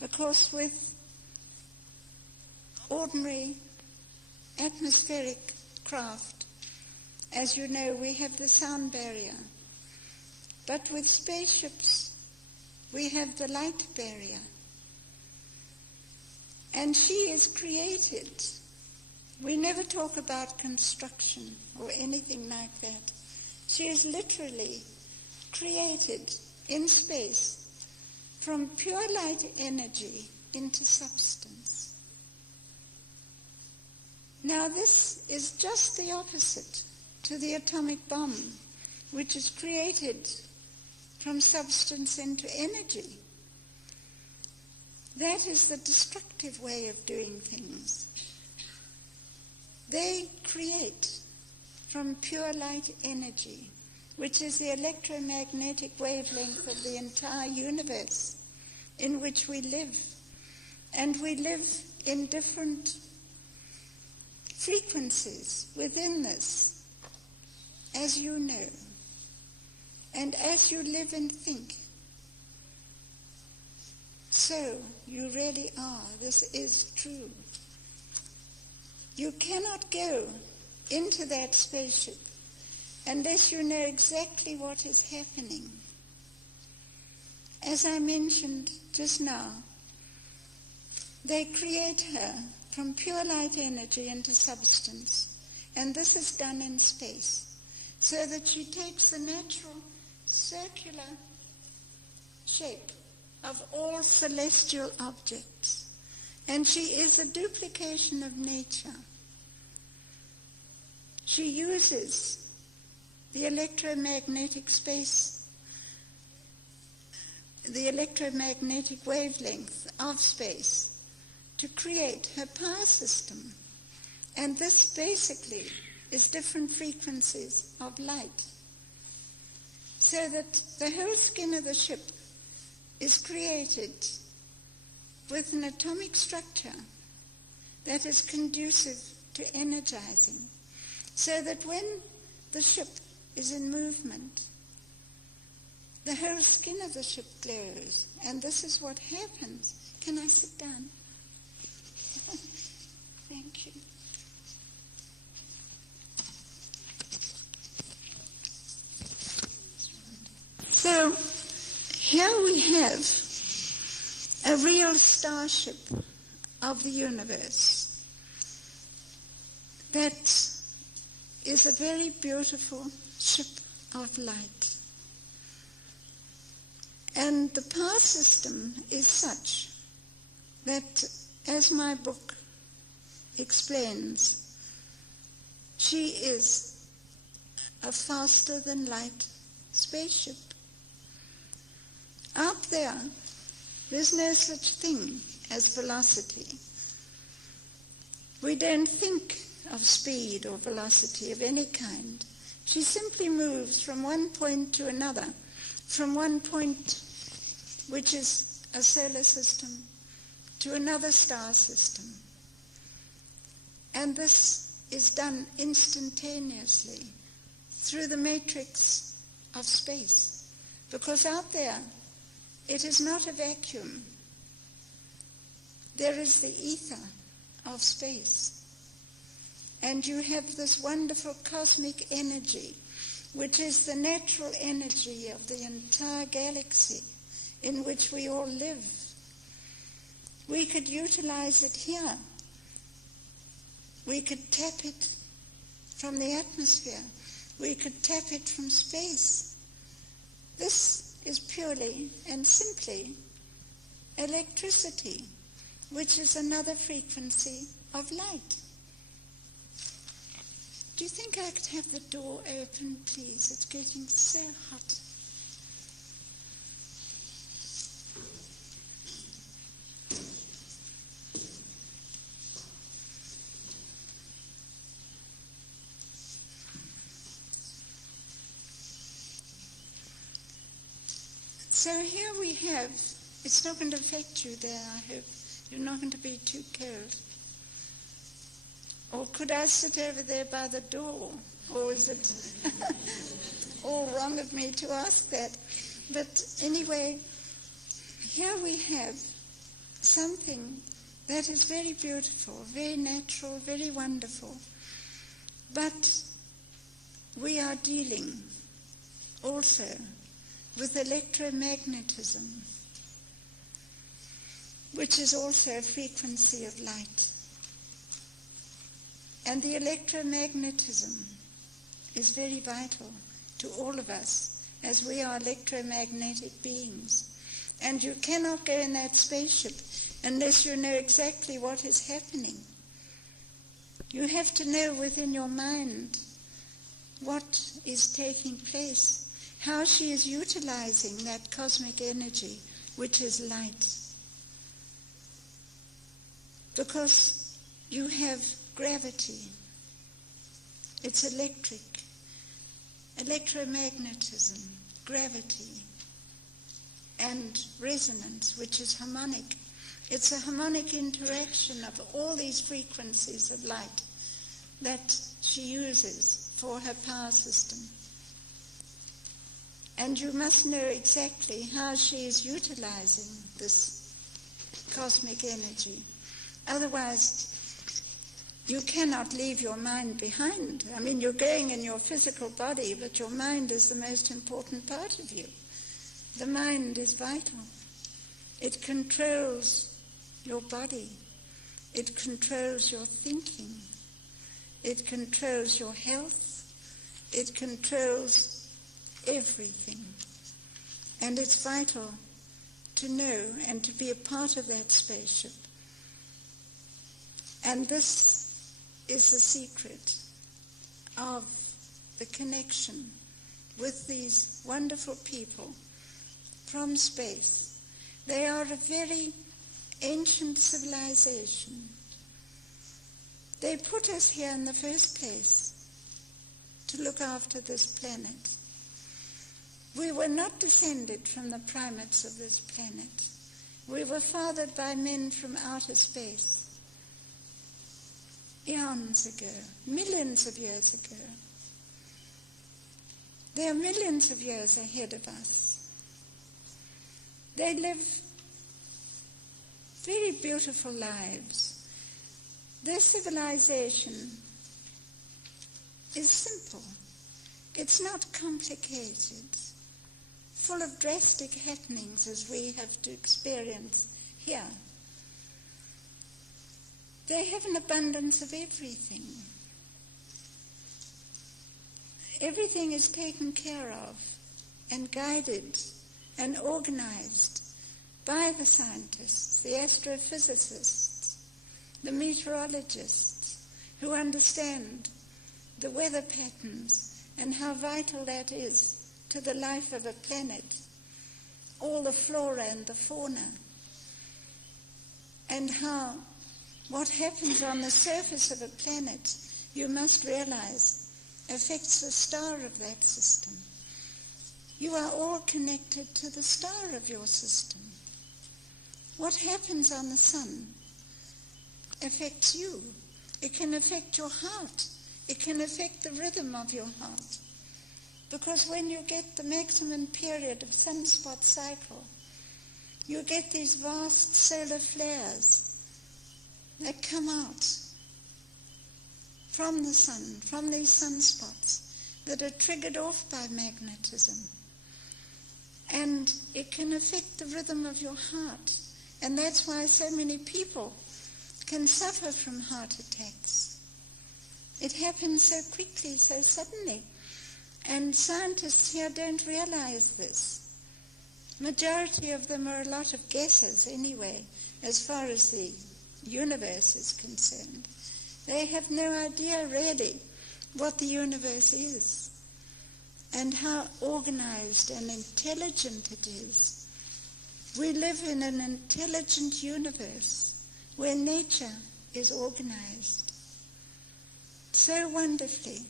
Because with ordinary atmospheric craft, as you know, we have the sound barrier. But with spaceships, we have the light barrier. And she is created. We never talk about construction or anything like that. She is literally created in space from pure light energy into substance. Now this is just the opposite to the atomic bomb, which is created from substance into energy. That is the destructive way of doing things. They create from pure light energy, which is the electromagnetic wavelength of the entire universe in which we live. And we live in different frequencies within this, as you know. And as you live and think, so you really are. This is true. You cannot go into that spaceship unless you know exactly what is happening. As I mentioned just now, they create her from pure light energy into substance, and this is done in space, so that she takes the natural circular shape of all celestial objects, and she is a duplication of nature. She uses the electromagnetic space, the electromagnetic wavelength of space to create her power system. And this basically is different frequencies of light. So that the whole skin of the ship is created with an atomic structure that is conducive to energizing. So that when the ship is in movement, the whole skin of the ship glows. And this is what happens. Can I sit down? Thank you. So here we have a real starship of the universe that is a very beautiful ship of light. And the power system is such that, as my book explains, she is a faster than light spaceship. Out there, there's no such thing as velocity. We don't think of speed or velocity of any kind. She simply moves from one point to another, from one point, which is a solar system, to another star system. And this is done instantaneously through the matrix of space, because out there it is not a vacuum. There is the ether of space. And you have this wonderful cosmic energy, which is the natural energy of the entire galaxy in which we all live. We could utilize it here. We could tap it from the atmosphere. We could tap it from space. This is purely and simply electricity, which is another frequency of light. Do you think I could have the door open, please? It's getting so hot. So here we have, it's not going to affect you there, I hope. You're not going to be too cold. Or could I sit over there by the door? Or is it all wrong of me to ask that? But anyway, here we have something that is very beautiful, very natural, very wonderful. But we are dealing also with electromagnetism, which is also a frequency of light. And the electromagnetism is very vital to all of us, as we are electromagnetic beings. And you cannot go in that spaceship unless you know exactly what is happening. You have to know within your mind what is taking place, how she is utilizing that cosmic energy, which is light. Because you have gravity. It's electric. Electromagnetism, gravity, and resonance, which is harmonic. It's a harmonic interaction of all these frequencies of light that she uses for her power system. And you must know exactly how she is utilizing this cosmic energy. Otherwise, you cannot leave your mind behind. I mean, you're going in your physical body, but your mind is the most important part of you. The mind is vital. It controls your body. It controls your thinking. It controls your health. It controls everything. And it's vital to know and to be a part of that spaceship. And this is the secret of the connection with these wonderful people from space. They are a very ancient civilization. They put us here in the first place to look after this planet. We were not descended from the primates of this planet. We were fathered by men from outer space. Eons ago, millions of years ago. They are millions of years ahead of us. They live very beautiful lives. Their civilization is simple. It's not complicated, full of drastic happenings as we have to experience here. They have an abundance of everything. Everything is taken care of and guided and organized by the scientists, the astrophysicists, the meteorologists, who understand the weather patterns and how vital that is to the life of a planet, all the flora and the fauna, and how what happens on the surface of a planet, you must realize, affects the star of that system. You are all connected to the star of your system. What happens on the sun affects you. It can affect your heart. It can affect the rhythm of your heart. Because when you get the maximum period of sunspot cycle, you get these vast solar flares that come out from the sun, from these sunspots that are triggered off by magnetism. And it can affect the rhythm of your heart. And that's why so many people can suffer from heart attacks. It happens so quickly, so suddenly. And scientists here don't realize this. Majority of them are a lot of guesses anyway, as far as the universe is concerned. They have no idea really what the universe is and how organized and intelligent it is. We live in an intelligent universe where nature is organized so wonderfully.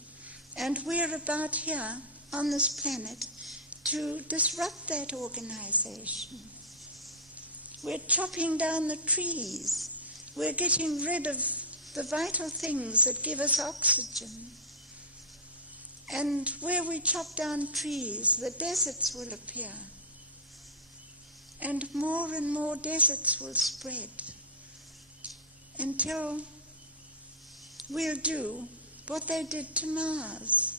And we're about here on this planet to disrupt that organization. We're chopping down the trees. We're getting rid of the vital things that give us oxygen. And where we chop down trees, the deserts will appear. and more deserts will spread until we'll do what they did to Mars.